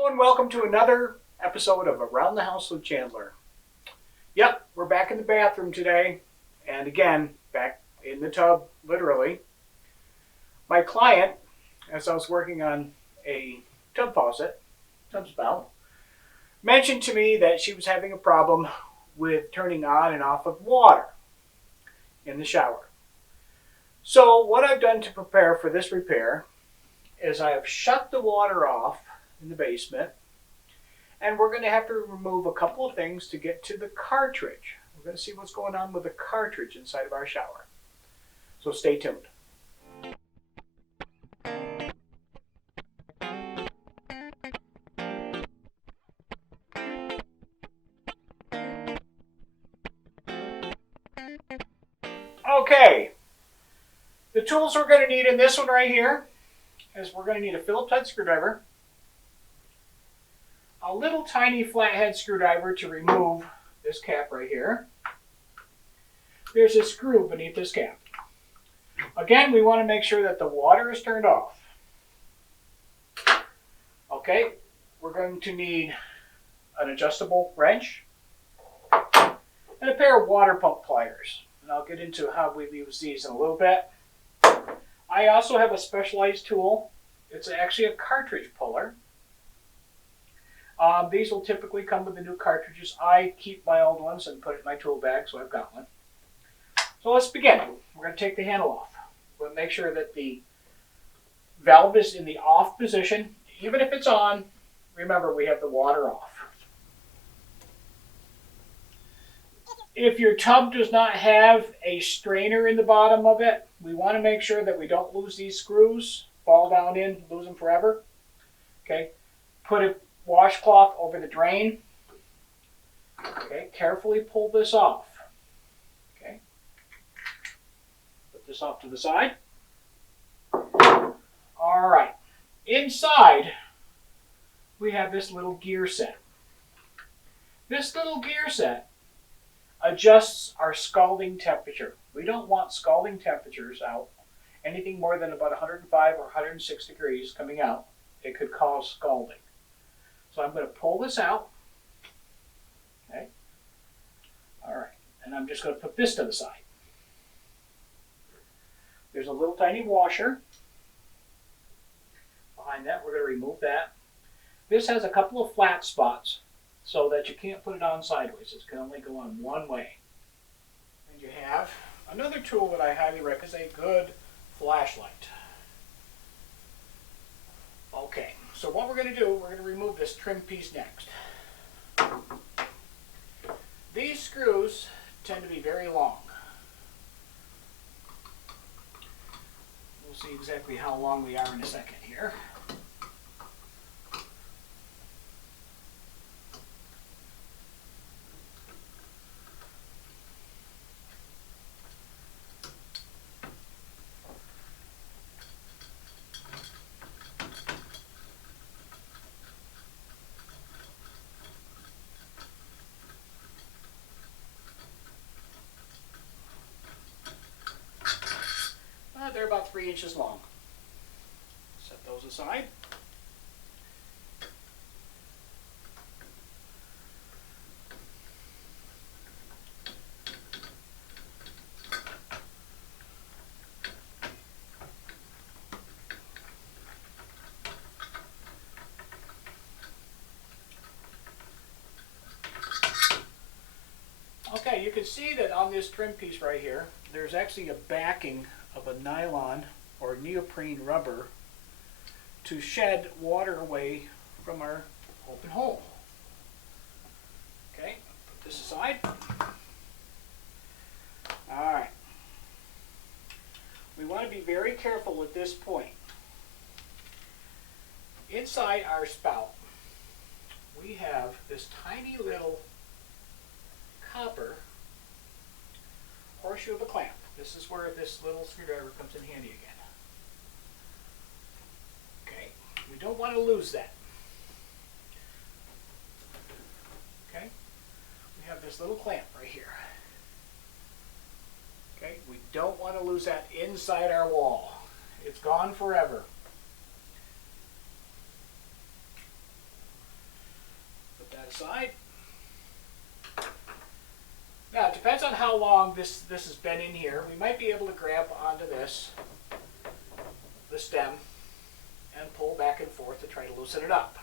Hello and welcome to another episode of Around the House with Chandler. Yep, we're back in the bathroom today, and again, back in the tub, literally. My client, as I was working on a tub spout, mentioned to me that she was having a problem with turning on and off of water in the shower. So what I've done to prepare for this repair is I have shut the water off in the basement, and we're going to have to remove a couple of things to get to the cartridge. We're going to see what's going on with the cartridge inside of our shower. So stay tuned. Okay, the tools we're going to need in this one right here is we're going to need a Phillips head screwdriver, a little tiny flathead screwdriver to remove this cap right here. There's a screw beneath this cap. Again, we want to make sure that the water is turned off. Okay, we're going to need an adjustable wrench and a pair of water pump pliers. And I'll get into how we use these in a little bit. I also have a specialized tool. It's actually a cartridge puller. These will typically come with the new cartridges. I keep my old ones and put it in my tool bag, so I've got one. So let's begin. We're going to take the handle off. We'll make sure that the valve is in the off position. Even if it's on, remember we have the water off. If your tub does not have a strainer in the bottom of it, we want to make sure that we don't lose these screws, fall down in, lose them forever. Okay, put a washcloth over the drain. Okay, carefully pull this off. Okay, put this off to the side. All right, inside we have this little gear set. This little gear set adjusts our scalding temperature. We don't want scalding temperatures out. Anything more than about 105 or 106 degrees coming out, it could cause scalding. So I'm going to pull this out. Okay. All right. And I'm just going to put this to the side. There's a little tiny washer behind that. We're going to remove that. This has a couple of flat spots so that you can't put it on sideways. It can only go on one way. And you have another tool that I highly recommend is a good flashlight. Okay, so what we're going to do, we're going to remove this trim piece next. These screws tend to be very long. We'll see exactly how long they are in a second here. They're about 3 inches long. Set those aside. Okay, you can see that on this trim piece right here, there's actually a backing of a nylon or neoprene rubber to shed water away from our open hole. Okay, put this aside. All right. We want to be very careful at this point. Inside our spout, we have this tiny little copper horseshoe of a clamp. This is where this little screwdriver comes in handy again. Okay, we don't want to lose that. Okay, we have this little clamp right here. Okay, we don't want to lose that inside our wall. It's gone forever. that aside. Now, it depends on how long this has been in here. We might be able to grab onto the stem, and pull back and forth to try to loosen it up.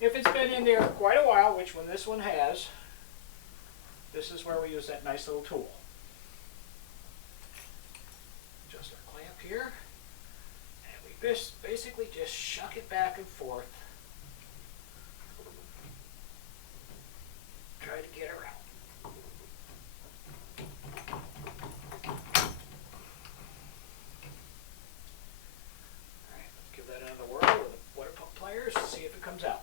If it's been in there quite a while, which when this one has, this is where we use that nice little tool. Adjust our clamp here, and we basically just shuck it back and forth. Try to get her out. Alright, let's give that another whirl with the water pump pliers to see if it comes out.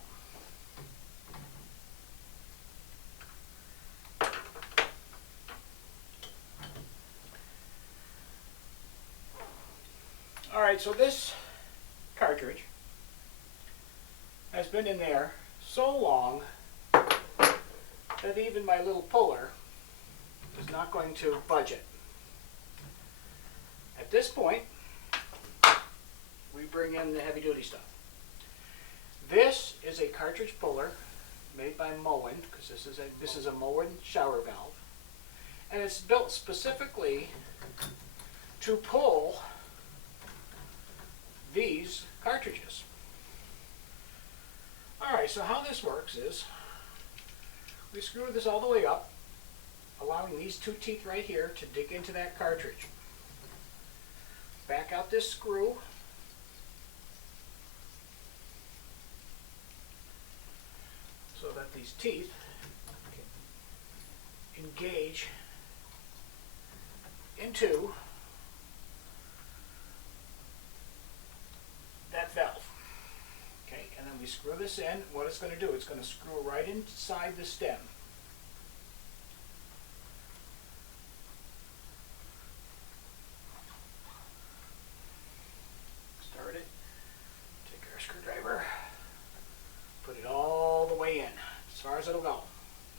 Alright, so this cartridge has been in there so long that even my little puller is not going to budge it. At this point, we bring in the heavy duty stuff. This is a cartridge puller made by Moen, because this is a Moen shower valve, and it's built specifically to pull these cartridges. Alright, so how this works is we screw this all the way up, allowing these two teeth right here to dig into that cartridge. Back out this screw. So that these teeth can engage into that valve. Okay, and then we screw this in. What it's going to do, it's going to screw right inside the stem. Start it, take our screwdriver, put it all the way in, as far as it'll go.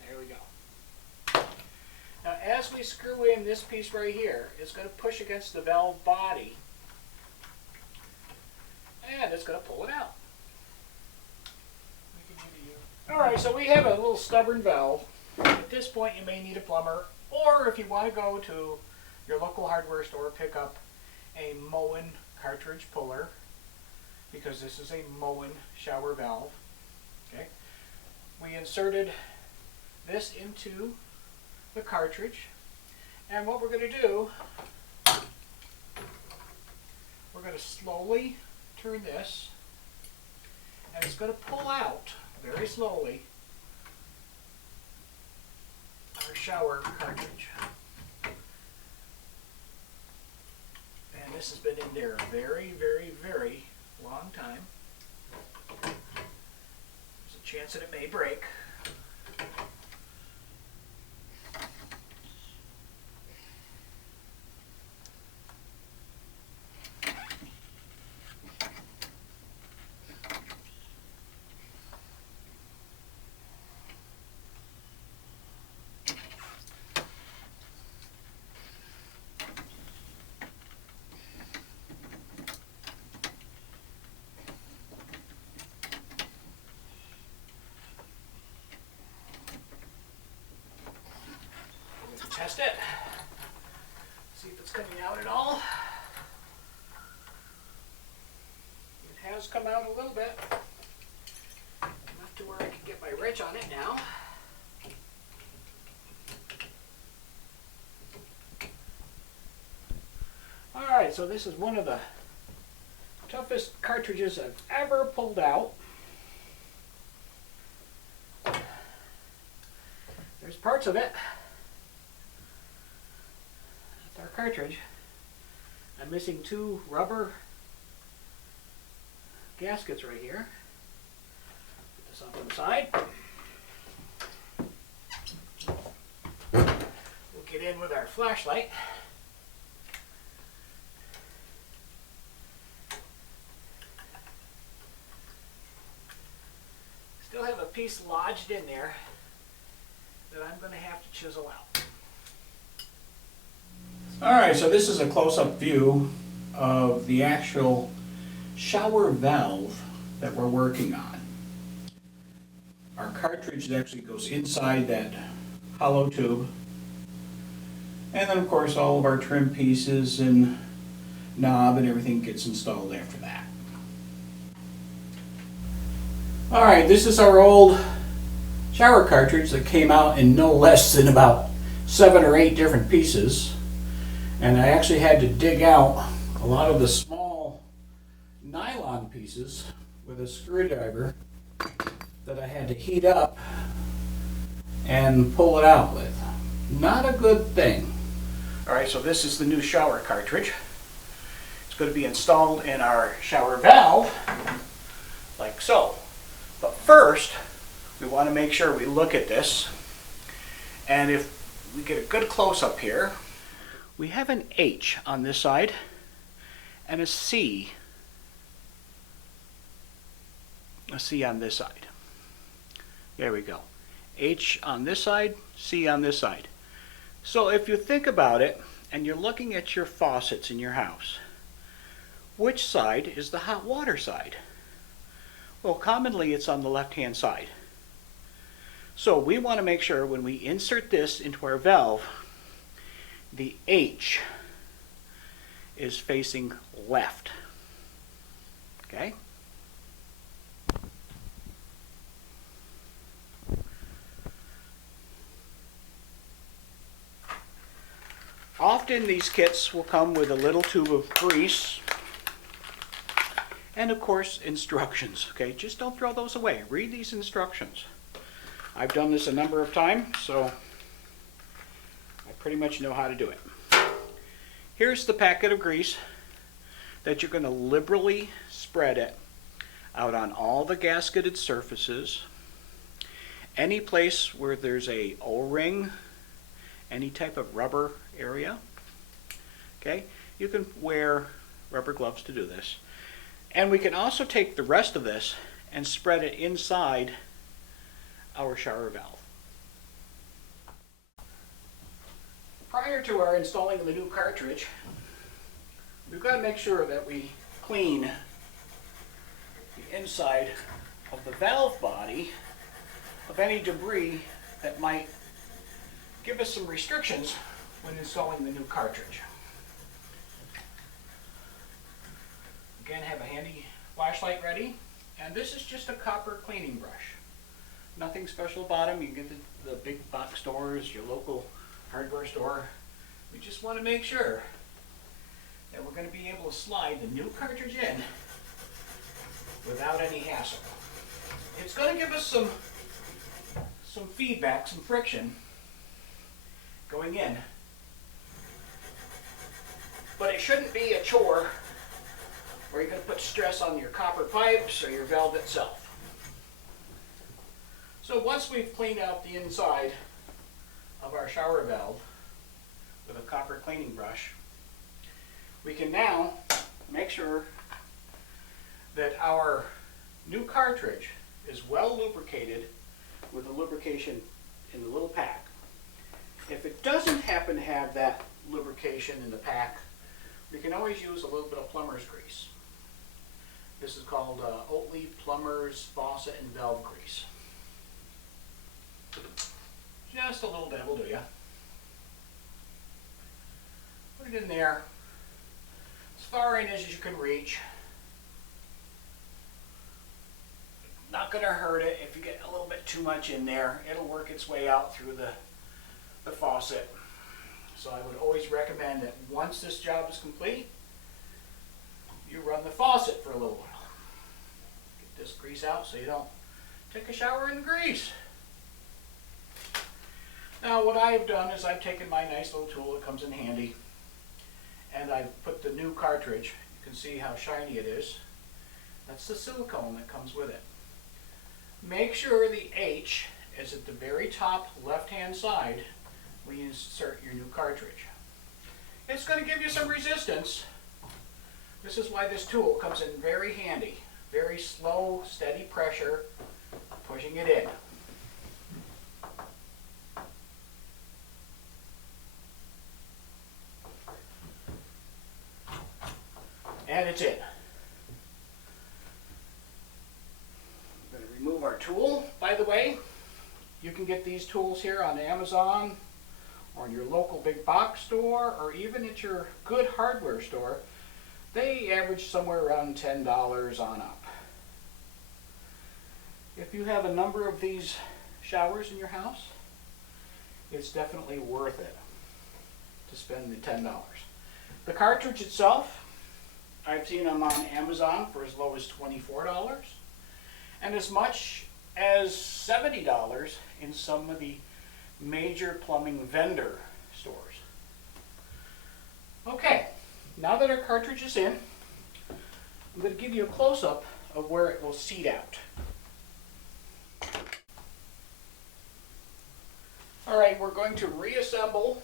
There we go. Now as we screw in this piece right here, it's going to push against the valve body, and it's going to pull it out. Alright, so we have a little stubborn valve. At this point you may need a plumber, or if you want to go to your local hardware store, pick up a Moen cartridge puller, because this is a Moen shower valve. Okay, we inserted this into the cartridge, and what we're going to do, we're going to slowly turn this, and it's going to pull out very slowly our shower cartridge. And this has been in there a very, very, very long time. There's a chance that it may break. Test it. See if it's coming out at all. It has come out a little bit. Enough to where I can get my wrench on it now. Alright, so this is one of the toughest cartridges I've ever pulled out. There's parts of it. Our cartridge. I'm missing two rubber gaskets right here. Put this off to the side. We'll get in with our flashlight. Still have a piece lodged in there that I'm going to have to chisel out. Alright, so this is a close-up view of the actual shower valve that we're working on. our cartridge that actually goes inside that hollow tube. And then of course all of our trim pieces and knob and everything gets installed after that. Alright, this is our old shower cartridge that came out in no less than about 7 or 8 different pieces. And I actually had to dig out a lot of the small nylon pieces with a screwdriver that I had to heat up and pull it out with. Not a good thing. Alright, so this is the new shower cartridge. It's going to be installed in our shower valve, like so. But first, we want to make sure we look at this. And if we get a good close-up here, we have an H on this side and a C on this side. There we go. H on this side, C on this side. So if you think about it, and you're looking at your faucets in your house, which side is the hot water side? Well, commonly it's on the left-hand side. So we want to make sure when we insert this into our valve, the H is facing left. Okay? Often these kits will come with a little tube of grease and of course instructions. Okay, just don't throw those away. Read these instructions. I've done this a number of times, so I pretty much know how to do it. Here's the packet of grease that you're going to liberally spread it out on all the gasketed surfaces. Any place where there's a O-ring, any type of rubber area. Okay, you can wear rubber gloves to do this. And we can also take the rest of this and spread it inside our shower valve. Prior to our installing the new cartridge, we've got to make sure that we clean the inside of the valve body of any debris that might give us some restrictions when installing the new cartridge. Again, have a handy flashlight ready, and this is just a copper cleaning brush. Nothing special about them. You can get the big box stores, your local hardware store. We just want to make sure that we're going to be able to slide the new cartridge in without any hassle. It's going to give us some feedback, some friction going in. But it shouldn't be a chore where you're going to put stress on your copper pipes or your valve itself. So once we've cleaned out the inside of our shower valve with a copper cleaning brush, we can now make sure that our new cartridge is well lubricated with the lubrication in the little pack. If it doesn't happen to have that lubrication in the pack, we can always use a little bit of plumber's grease. This is called Oatly Plumber's Faucet and Valve Grease. Just a little dab will do ya. Put it in there as far in as you can reach. Not going to hurt it if you get a little bit too much in there. It'll work its way out through the faucet. So I would always recommend that once this job is complete, you run the faucet for a little while. Get this grease out so you don't take a shower in the grease. Now what I have done is I've taken my nice little tool that comes in handy, and I've put the new cartridge. You can see how shiny it is. That's the silicone that comes with it. Make sure the H is at the very top left-hand side when you insert your new cartridge. It's going to give you some resistance. This is why this tool comes in very handy. Very slow, steady pressure, pushing it in. And it's in. We're going to remove our our tool, by the way. You can get these tools here on Amazon or in your local big box store or even at your good hardware store. They average somewhere around $10 on up. If you have a number of these showers in your house, it's definitely worth it to spend the $10. The cartridge itself, I've seen them on Amazon for as low as $24 and as much as $70 in some of the major plumbing vendor stores. Okay, now that our cartridge is in, I'm going to give you a close-up of where it will seat out. Alright, we're going to reassemble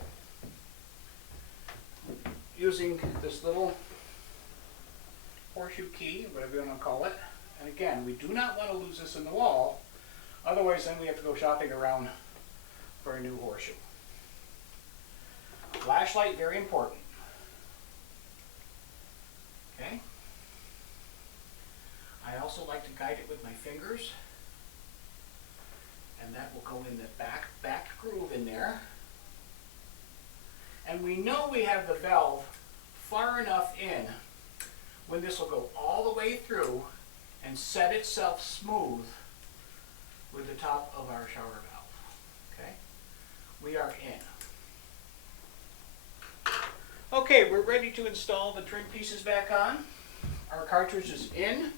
using this little horseshoe key, whatever you want to call it. And again, we do not want to lose this in the wall, otherwise then we have to go shopping around for a new horseshoe. Flashlight, very important. Okay. I also like to guide it with my fingers, and that will go in the back groove in there. And we know we have the valve far enough in when this will go all the way through and set itself smooth with the top of our shower valve. Okay, we are in. Okay, we're ready to install the trim pieces back on. Our cartridge is in,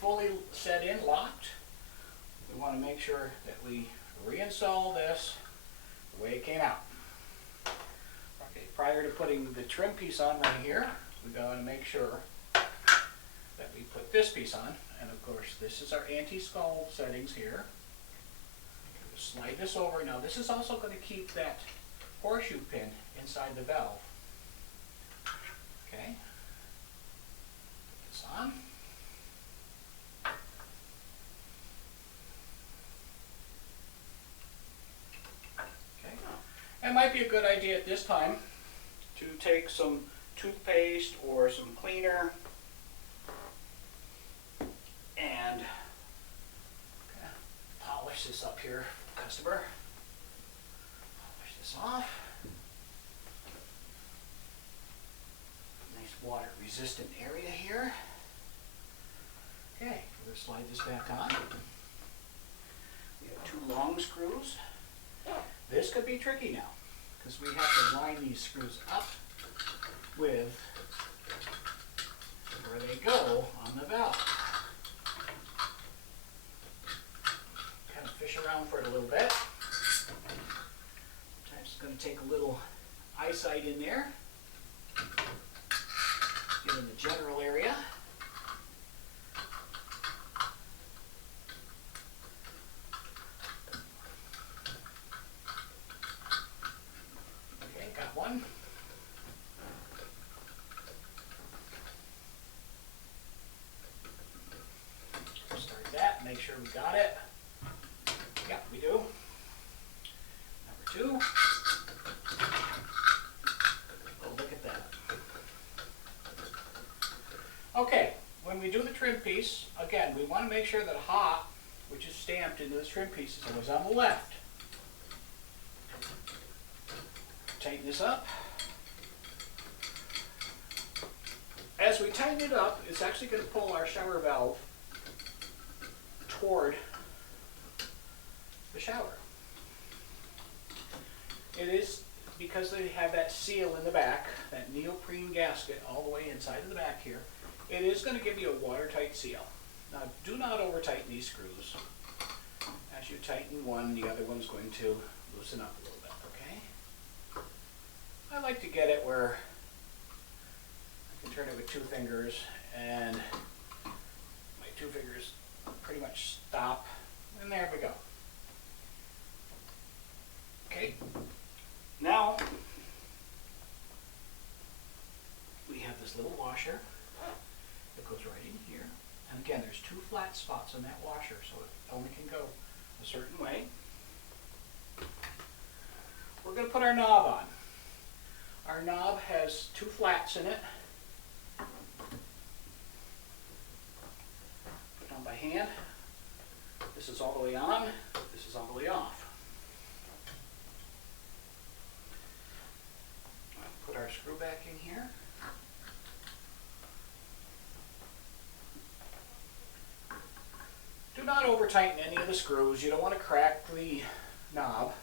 fully set in, locked. We want to make sure that we reinstall this the way it came out. Okay, prior to putting the trim piece on right here, we got to make sure that we put this piece on. And of course, this is our anti-scald settings here. Slide this over. Now this is also going to keep that horseshoe pin inside the valve. Okay. Put this on. Okay. It might be a good idea at this time to take some toothpaste or some cleaner and polish this up here, customer. Polish this off. Nice water resistant area here. Okay, we're going to slide this back on. We have two long screws. This could be tricky now because we have to line these screws up with where they go on the valve. Kind of fish around for it a little bit. Sometimes it's going to take a little eyesight in there. Get in the general area. Okay, got one. Start that, make sure we got it. Yeah, we do. Number two. Oh, look at that. Okay, when we do the trim piece, again, we want to make sure that hot, which is stamped into this trim piece, is always on the left. Tighten this up. As we tighten it up, it's actually going to pull our shower valve toward the shower. It is because they have that seal in the back, that neoprene gasket all the way inside of the back here. It is going to give you a watertight seal. Now, do not over tighten these screws. As you tighten one, the other one's going to loosen up a little bit, okay? I like to get it where I can turn it with two fingers and my two fingers pretty much stop, and there we go. Okay, now we have this little washer that goes right in here, and again there's two flat spots on that washer, so it only can go a certain way. We're going to put our knob on. Our knob has two flats in it. Put it on by hand. This is all the way on, this is all the way off. Put our screw back in here. Do not over tighten any of the screws. You don't want to crack the knob.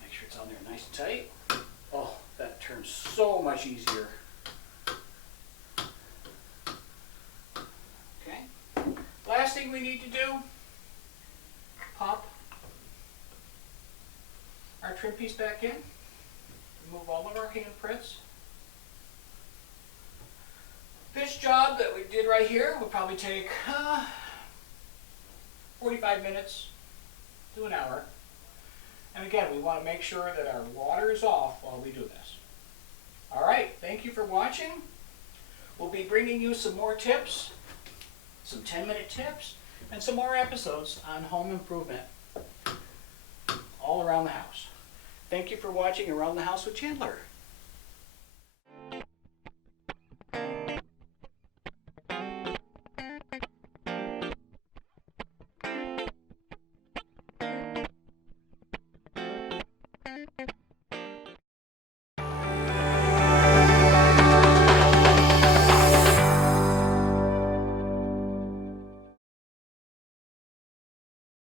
Make sure it's on there nice and tight. Oh, that turns so much easier. Okay. Last thing we need to do, pop our trim piece back in. Remove all of our handprints. This job that we did right here will probably take 45 minutes to an hour. And again, we want to make sure that our water is off while we do this. All right, thank you for watching. We'll be bringing you some more tips, some 10-minute tips, and some more episodes on home improvement all around the house. Thank you for watching Around the House with Chandler.